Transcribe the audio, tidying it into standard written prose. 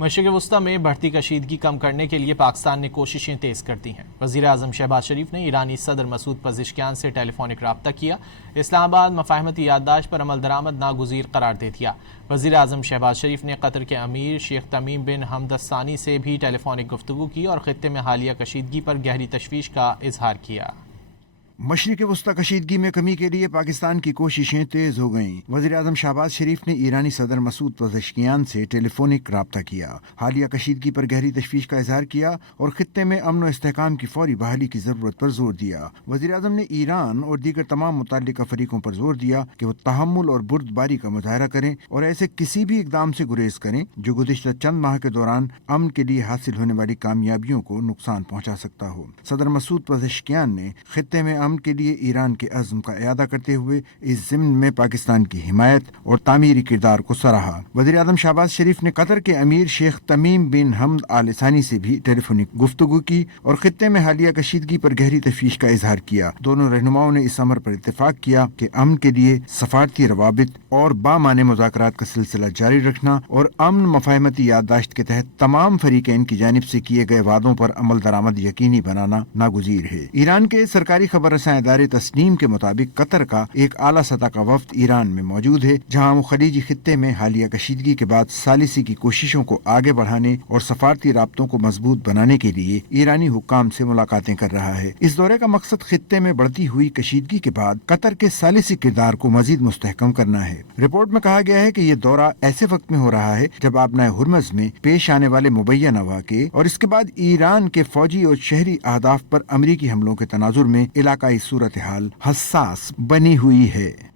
مشرق وسطی میں بڑھتی کشیدگی کم کرنے کے لیے پاکستان نے کوششیں تیز کر دی ہیں۔ وزیر اعظم شہباز شریف نے ایرانی صدر مسعود پزشکیان سے ٹیلی فونک رابطہ کیا۔ اسلام آباد مفاہمتی یادداشت پر عمل درآمد ناگزیر قرار دے دیا۔ وزیر اعظم شہباز شریف نے قطر کے امیر شیخ تمیم بن حمد الثانی سے بھی ٹیلی فونک گفتگو کی اور خطے میں حالیہ کشیدگی پر گہری تشویش کا اظہار کیا۔ مشرق وسطی کشیدگی میں کمی کے لیے پاکستان کی کوششیں تیز ہو گئیں۔ وزیر اعظم شہباز شریف نے ایرانی صدر مسعود پزشکیان سے ٹیلی فونک رابطہ کیا، حالیہ کشیدگی پر گہری تشویش کا اظہار کیا اور خطے میں امن و استحکام کی فوری بحالی کی ضرورت پر زور دیا۔ وزیر اعظم نے ایران اور دیگر تمام متعلقہ فریقوں پر زور دیا کہ وہ تحمل اور بردباری کا مظاہرہ کریں اور ایسے کسی بھی اقدام سے گریز کریں جو گزشتہ چند ماہ کے دوران امن کے لیے حاصل ہونے والی کامیابیوں کو نقصان پہنچا سکتا ہو۔ صدر مسعود پزشکیان نے خطے میں امن کے لیے ایران کے عزم کا اعادہ کرتے ہوئے اس ضمن میں پاکستان کی حمایت اور تعمیری کردار کو سراہا۔ وزیر اعظم شہباز شریف نے قطر کے امیر شیخ تمیم بن حمد آل ثانی سے بھی ٹیلی فونک گفتگو کی اور خطے میں حالیہ کشیدگی پر گہری تشویش کا اظہار کیا۔ دونوں رہنماؤں نے اس امر پر اتفاق کیا کہ امن کے لیے سفارتی روابط اور بامعنی مذاکرات کا سلسلہ جاری رکھنا اور امن مفاہمتی یادداشت کے تحت تمام فریقین کی جانب سے کیے گئے وعدوں پر عمل درآمد یقینی بنانا ناگزیر ہے۔ ایران کے سرکاری خبر رساں ادارے تسنیم کے مطابق قطر کا ایک اعلیٰ سطح کا وفد ایران میں موجود ہے، جہاں وہ خلیجی خطے میں حالیہ کشیدگی کے بعد ثالثی کی کوششوں کو آگے بڑھانے اور سفارتی رابطوں کو مضبوط بنانے کے لیے ایرانی حکام سے ملاقاتیں کر رہا ہے۔ اس دورے کا مقصد خطے میں بڑھتی ہوئی کشیدگی کے بعد قطر کے ثالثی کردار کو مزید مستحکم کرنا ہے۔ رپورٹ میں کہا گیا ہے کہ یہ دورہ ایسے وقت میں ہو رہا ہے جب آبنائے ہرمز میں پیش آنے والے مبینہ واقعے اور اس کے بعد ایران کے فوجی اور شہری اہداف پر امریکی حملوں کے تناظر میں علاقائی صورتحال حساس بنی ہوئی ہے۔